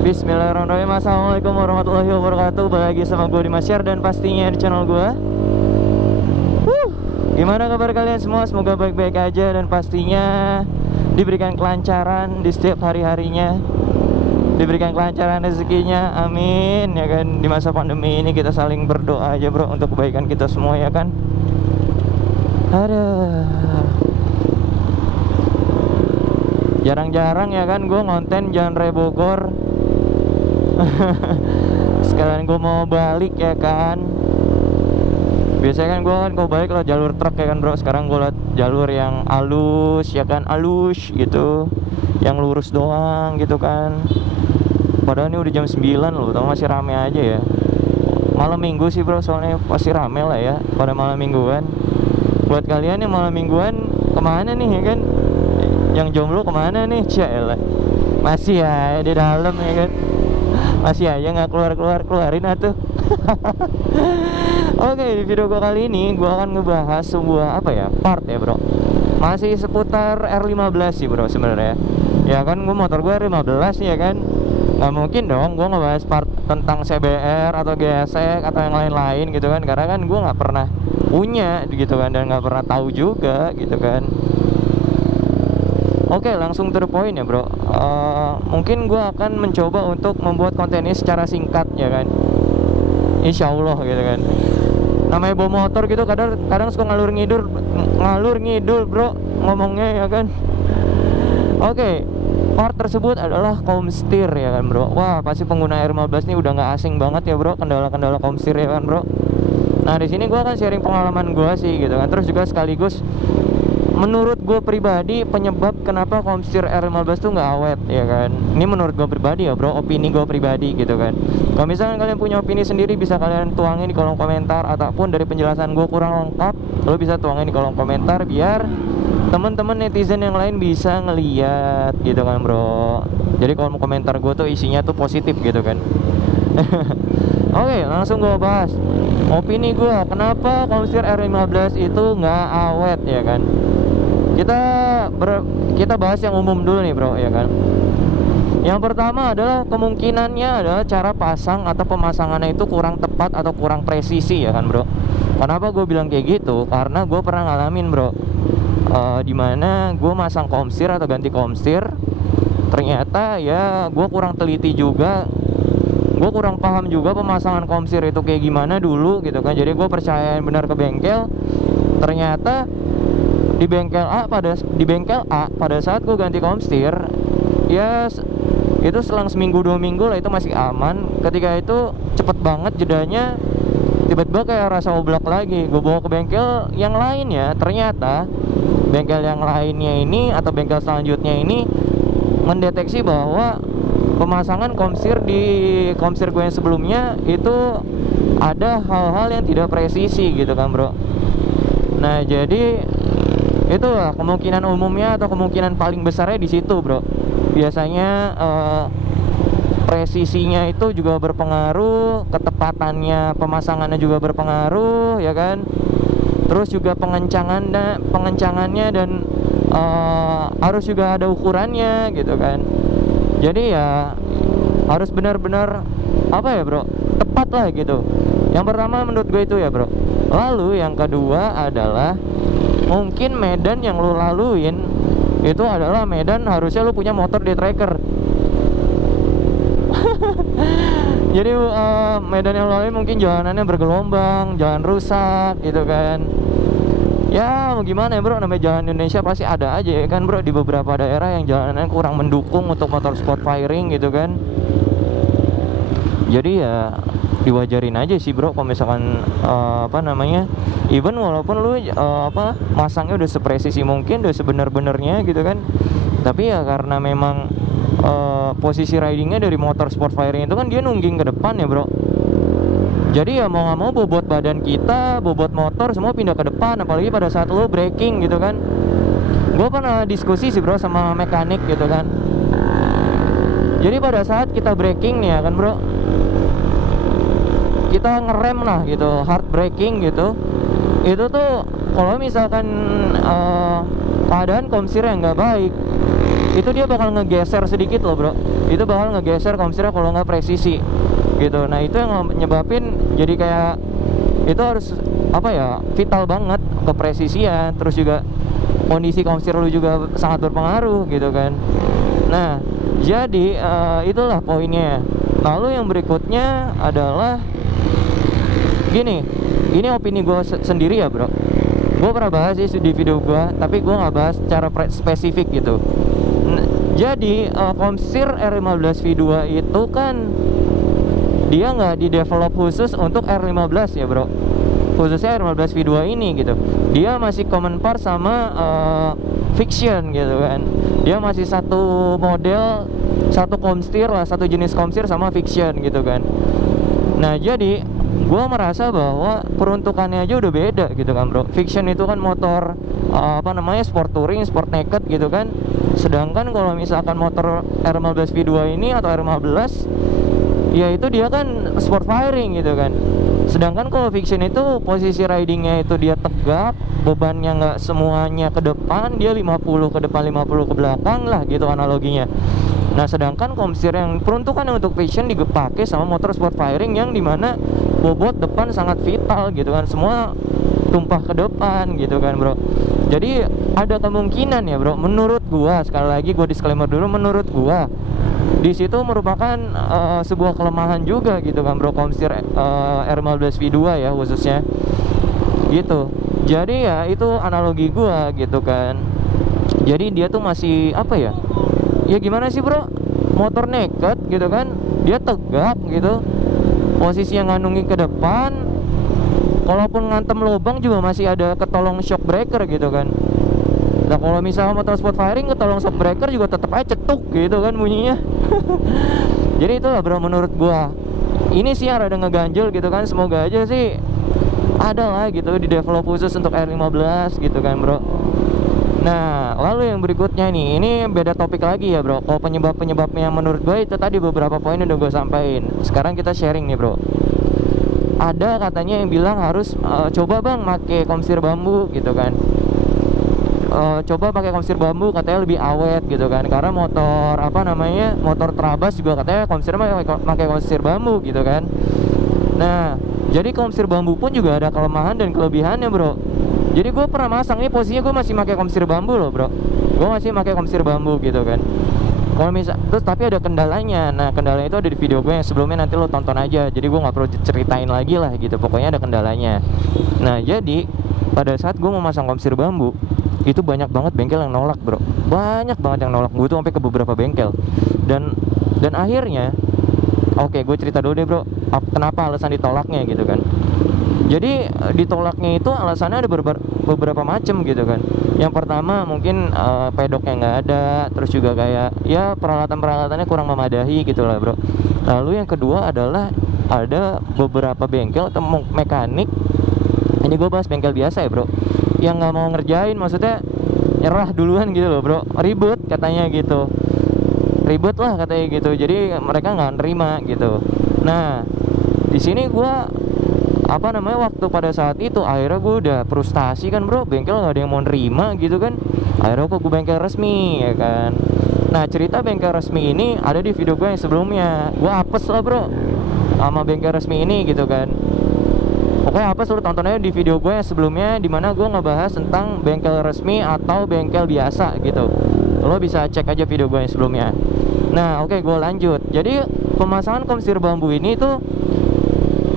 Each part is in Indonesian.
Bismillahirrahmanirrahim. Assalamualaikum warahmatullahi wabarakatuh. Balik lagi sama gue Dimas Syar dan pastinya di channel gue. Gimana kabar kalian semua? Semoga baik-baik aja dan pastinya diberikan kelancaran di setiap hari-harinya, diberikan kelancaran rezekinya, amin ya kan. Di masa pandemi ini kita saling berdoa aja bro untuk kebaikan kita semua ya kan. Aduh, jarang-jarang ya kan gue ngonten Jalan Raya Bogor. Sekarang gue mau balik ya kan. Biasanya kan gue balik lewat jalur truk ya kan bro. Sekarang gue lewat jalur yang alus ya kan, alus gitu, yang lurus doang gitu kan. Padahal ini udah jam 9 loh, tau masih rame aja ya. Malam minggu sih bro, soalnya pasti rame lah ya pada malam mingguan. Buat kalian yang malam mingguan kemana nih ya kan? Yang jomblo kemana nih? Cialah, masih ya di dalam ya kan. Masih aja nggak keluarin atuh. Oke, di video gua kali ini gua akan ngebahas sebuah apa ya, part ya bro. Masih seputar R15 sih bro sebenarnya. Ya kan gua motor gua R15 ya kan. Nggak mungkin dong gua ngebahas part tentang CBR atau GSX atau yang lain-lain gitu kan. Karena kan gua nggak pernah punya gitu kan, dan nggak pernah tahu juga gitu kan. Oke, langsung to the point ya bro. Mungkin gue akan mencoba untuk membuat konten ini secara singkat ya kan, insya Allah gitu kan. Namanya bawa motor gitu kadang suka ngalur ngidul bro ngomongnya ya kan. Oke, part tersebut adalah komstir ya kan bro. Wah, pasti pengguna R15 ini udah nggak asing banget ya bro kendala-kendala komstir ya kan bro. Nah di sini gue akan sharing pengalaman gue sih gitu kan. Terus juga sekaligus menurut gue pribadi penyebab kenapa komstir R15 tuh nggak awet ya kan. Ini menurut gue pribadi ya bro, opini gue pribadi gitu kan. Kalau misalkan kalian punya opini sendiri bisa kalian tuangin di kolom komentar, ataupun dari penjelasan gue kurang lengkap lo bisa tuangin di kolom komentar biar teman-teman netizen yang lain bisa ngeliat gitu kan bro. Jadi kolom komentar gue tuh isinya tuh positif gitu kan. Oke, langsung gue bahas opini gue kenapa komstir R15 itu nggak awet ya kan. Kita bahas yang umum dulu nih bro ya kan. Yang pertama adalah kemungkinannya adalah cara pasang atau pemasangannya itu kurang tepat atau kurang presisi ya kan bro. Kenapa gue bilang kayak gitu? Karena gue pernah ngalamin bro, dimana gue masang komstir atau ganti komstir, ternyata ya gue kurang teliti juga, gue kurang paham juga pemasangan komstir itu kayak gimana dulu gitu kan. Jadi gue percayain benar ke bengkel, ternyata di bengkel A pada saat gue ganti komstir ya itu selang seminggu 2 minggu lah itu masih aman. Ketika itu cepet banget jedanya, tiba-tiba kayak rasa oblak lagi. Gue bawa ke bengkel yang lainnya, ternyata bengkel yang lainnya ini atau bengkel selanjutnya ini mendeteksi bahwa pemasangan komstir di komstir gue yang sebelumnya itu ada hal-hal yang tidak presisi gitu kan bro. Nah jadi itulah kemungkinan umumnya atau kemungkinan paling besarnya di situ bro. Biasanya presisinya itu juga berpengaruh, ketepatannya pemasangannya juga berpengaruh ya kan. Terus juga pengencangannya dan harus juga ada ukurannya gitu kan. Jadi ya harus benar-benar apa ya bro, tepat lah gitu. Yang pertama menurut gue itu ya bro. Lalu yang kedua adalah mungkin medan yang lo laluin itu adalah medan harusnya lo punya motor di tracker. Jadi medan yang lo laluin mungkin jalanannya bergelombang, jalan rusak gitu kan. Ya mau gimana ya bro, namanya jalan Indonesia pasti ada aja ya kan bro, di beberapa daerah yang jalanannya kurang mendukung untuk motor sport firing gitu kan. Jadi ya diwajarin aja sih bro kalau misalkan even walaupun lu masangnya udah sepresisi mungkin, udah sebenar-benarnya gitu kan, tapi ya karena memang posisi ridingnya dari motor sport firing itu kan dia nungging ke depan ya bro. Jadi ya mau nggak mau bobot badan kita, bobot motor semua pindah ke depan, apalagi pada saat lo braking gitu kan. Gue pernah diskusi sih bro sama mekanik gitu kan. Jadi pada saat kita braking nih ya kan bro, kita ngerem lah gitu, hard braking gitu, itu tuh kalau misalkan keadaan komsir yang nggak baik, itu dia bakal ngegeser sedikit loh bro. Itu bakal ngegeser komsirnya kalau nggak presisi gitu. Nah itu yang nyebabin jadi kayak itu harus apa ya, vital banget kepresisian. Terus juga kondisi komsir lu juga sangat berpengaruh gitu kan. Nah jadi itulah poinnya. Lalu yang berikutnya adalah gini, ini opini gue sendiri ya bro. Gue pernah bahas sih di video gue, tapi gue nggak bahas secara spesifik gitu. Jadi komsir R15 V2 itu kan dia nggak di develop khusus untuk R15 ya bro, khususnya R15 V2 ini gitu. Dia masih common part sama Fiction gitu kan. Dia masih satu model, satu komstir lah, satu jenis komstir sama Fiction gitu kan. Nah jadi gue merasa bahwa peruntukannya aja udah beda gitu kan bro. Fiction itu kan motor apa namanya, sport touring, sport naked gitu kan. Sedangkan kalau misalkan motor R15 V2 ini atau R15, ya itu dia kan sport firing gitu kan. Sedangkan kalau Fiction itu posisi ridingnya itu dia tegap, bebannya nggak semuanya ke depan, dia 50 ke depan 50 ke belakang lah gitu analoginya. Nah sedangkan komstir yang peruntukan untuk Fiction dipakai sama motor sport firing yang dimana bobot depan sangat vital gitu kan, semua tumpah ke depan gitu kan bro. Jadi ada kemungkinan ya bro, menurut gua, sekali lagi gua disclaimer dulu, menurut gua di situ merupakan sebuah kelemahan juga gitu kan bro, komstir R15 V2 ya khususnya gitu. Jadi ya itu analogi gua gitu kan. Jadi dia tuh masih apa ya, ya gimana sih bro, motor naked gitu kan, dia tegak gitu, posisi yang nganungin ke depan, kalaupun ngantem lubang juga masih ada ketolong shock breaker gitu kan. Nah kalau misalnya motor sport firing ketolong shock breaker juga tetap aja cetuk gitu kan bunyinya. Jadi itulah bro menurut gua. Ini sih yang rada ngeganjel gitu kan. Semoga aja sih ada lah gitu di develop khusus untuk R15 gitu kan bro. Nah lalu yang berikutnya nih, ini beda topik lagi ya bro. Kalau penyebab-penyebabnya menurut gue itu tadi beberapa poin udah gue sampaikan. Sekarang kita sharing nih bro. Ada katanya yang bilang harus coba bang pakai komstir bambu gitu kan. Coba pakai komstir bambu katanya lebih awet gitu kan, karena motor apa namanya, motor Trabas juga katanya komstirnya pakai komstir bambu gitu kan. Nah jadi komstir bambu pun juga ada kelemahan dan kelebihannya bro. Jadi gue pernah masang, ini posisinya gue masih pakai komstir bambu loh bro. Gue masih pakai komstir bambu gitu kan. Kalau misal terus tapi ada kendalanya. Nah kendalanya itu ada di video gue yang sebelumnya, nanti lo tonton aja. Jadi gue nggak perlu ceritain lagi lah gitu. Pokoknya ada kendalanya. Nah jadi pada saat gue mau masang komstir bambu, itu banyak banget bengkel yang nolak bro. Banyak banget yang nolak. Gue tuh sampai ke beberapa bengkel. Dan akhirnya oke, gue cerita dulu deh bro, kenapa alasan ditolaknya gitu kan. Jadi ditolaknya itu alasannya ada beberapa macam gitu kan. Yang pertama mungkin pedoknya nggak ada, terus juga kayak ya peralatan-peralatannya kurang memadai gitu lah bro. Lalu yang kedua adalah ada beberapa bengkel atau mekanik, ini gue bahas bengkel biasa ya bro, yang nggak mau ngerjain, maksudnya nyerah duluan gitu loh bro, ribut katanya gitu, ribut lah katanya gitu. Jadi mereka nggak nerima gitu. Nah di sini gue apa namanya, waktu pada saat itu akhirnya gue udah frustasi kan bro, bengkel nggak ada yang mau nerima gitu kan. Akhirnya gue bengkel resmi ya kan. Nah cerita bengkel resmi ini ada di video gue yang sebelumnya. Gue apes lah bro sama bengkel resmi ini gitu kan. Pokoknya apes, lu tonton aja di video gue yang sebelumnya, dimana gue ngebahas tentang bengkel resmi atau bengkel biasa gitu. Lo bisa cek aja video gue yang sebelumnya. Nah oke, gue lanjut. Jadi pemasangan komstir bambu ini tuh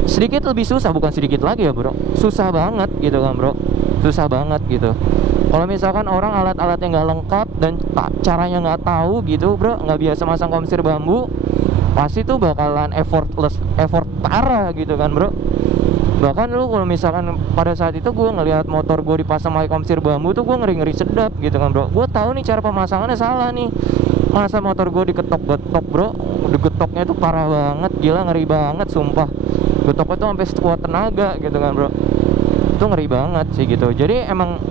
sedikit lebih susah, bukan sedikit lagi ya bro, susah banget gitu kan bro, susah banget gitu. Kalau misalkan orang alat-alatnya nggak lengkap dan caranya nggak tahu gitu bro, nggak biasa masang komstir bambu, pasti tuh bakalan effort parah gitu kan bro. Bahkan lu kalau misalkan pada saat itu gue ngelihat motor gue dipasang pakai komstir bambu tuh gue ngeri sedap gitu kan bro. Gue tahu nih cara pemasangannya salah nih, masa motor gue diketok-getok bro, digetoknya tuh parah banget, gila ngeri banget sumpah. Getoknya tuh sampai sekuat tenaga gitu kan bro, itu ngeri banget sih gitu. Jadi emang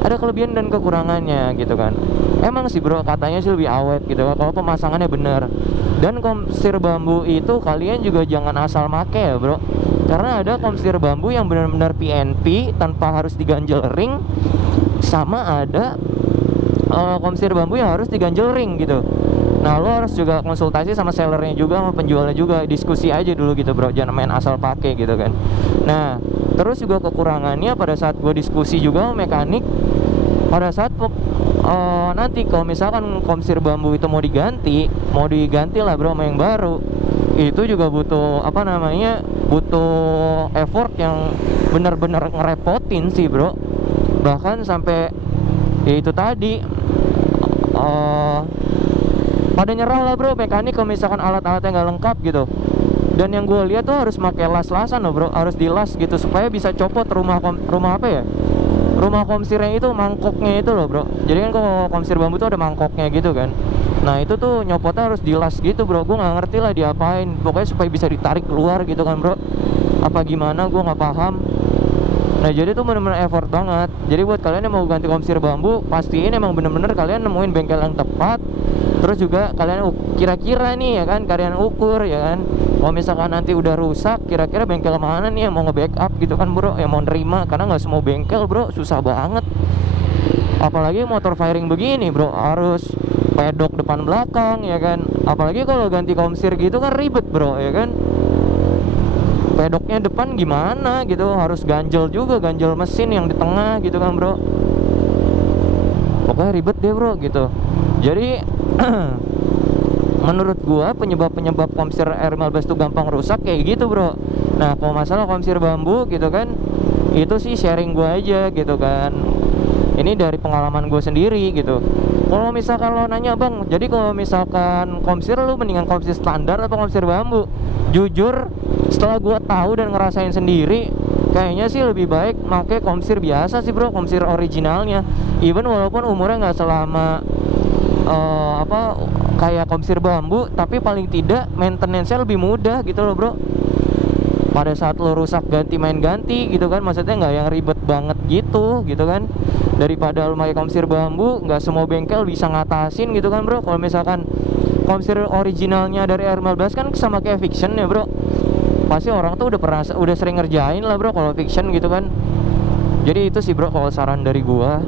ada kelebihan dan kekurangannya gitu kan. Emang sih bro katanya sih lebih awet gitu kan kalau pemasangannya bener. Dan komstir bambu itu kalian juga jangan asal make ya bro, karena ada komstir bambu yang benar-benar PNP tanpa harus diganjel ring, sama ada komsir bambu yang harus diganjel ring gitu. Nah lo harus juga konsultasi sama sellernya juga, sama penjualnya juga, diskusi aja dulu gitu bro, jangan main asal pakai gitu kan. Nah terus juga kekurangannya pada saat gue diskusi juga sama mekanik, pada saat nanti kalau misalkan komsir bambu itu mau diganti lah bro sama yang baru, itu juga butuh apa namanya, butuh effort yang benar-benar ngerepotin sih bro. Bahkan sampai ya itu tadi pada nyerah lah bro mekanik kalau misalkan alat-alatnya nggak lengkap gitu. Dan yang gue lihat tuh harus pakai las-lasan loh bro, harus dilas gitu supaya bisa copot rumah apa ya, rumah komsirnya itu, mangkoknya itu loh bro. Jadi kan kalau komsir bambu tuh ada mangkoknya gitu kan. Nah itu tuh nyopotnya harus dilas gitu bro. Gue nggak ngerti lah diapain, pokoknya supaya bisa ditarik keluar gitu kan bro, apa gimana gue nggak paham. Nah jadi tuh bener-bener effort banget. Jadi buat kalian yang mau ganti komsir bambu, pastiin emang bener-bener kalian nemuin bengkel yang tepat. Terus juga kalian kira-kira nih ya kan, kalian ukur ya kan, kalau misalkan nanti udah rusak, kira-kira bengkel mana nih yang mau nge-backup gitu kan bro, yang mau nerima. Karena nggak semua bengkel bro, susah banget. Apalagi motor firing begini bro, harus pedok depan belakang ya kan. Apalagi kalau ganti komsir gitu kan ribet bro ya kan. Pedoknya depan gimana gitu, harus ganjel juga, ganjel mesin yang di tengah gitu kan bro. Pokoknya ribet deh bro gitu. Jadi menurut gua penyebab komsir R15 itu gampang rusak kayak gitu bro. Nah kalau masalah komsir bambu gitu kan, itu sih sharing gua aja gitu kan. Ini dari pengalaman gue sendiri gitu. Kalau misalkan lo nanya bang, jadi kalau misalkan komsir lu mendingan komsir standar atau komsir bambu? Jujur setelah gue tahu dan ngerasain sendiri, kayaknya sih lebih baik pakai komsir biasa sih bro, komsir originalnya. Even walaupun umurnya nggak selama kayak komsir bambu, tapi paling tidak maintenance-nya lebih mudah gitu loh bro. Pada saat lo rusak main ganti gitu kan, maksudnya nggak yang ribet banget gitu kan. Daripada lo pakai komsir bambu, nggak semua bengkel bisa ngatasin gitu kan bro. Kalau misalkan komsir originalnya dari R15 kan sama kayak Fiction ya bro, pasti orang tuh udah sering ngerjain lah bro kalau Fiction gitu kan. Jadi itu sih bro kalau saran dari gua.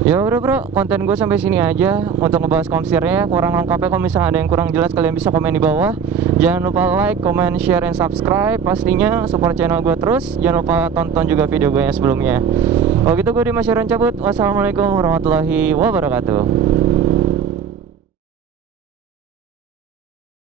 Ya udah bro, konten gue sampai sini aja untuk ngebahas komsirnya. Kurang lengkapnya kalau misalnya ada yang kurang jelas, kalian bisa komen di bawah. Jangan lupa like, comment, share, and subscribe. Pastinya support channel gue terus. Jangan lupa tonton juga video gue yang sebelumnya. Kalau gitu gue Dimas Yaron cabut. Wassalamualaikum warahmatullahi wabarakatuh.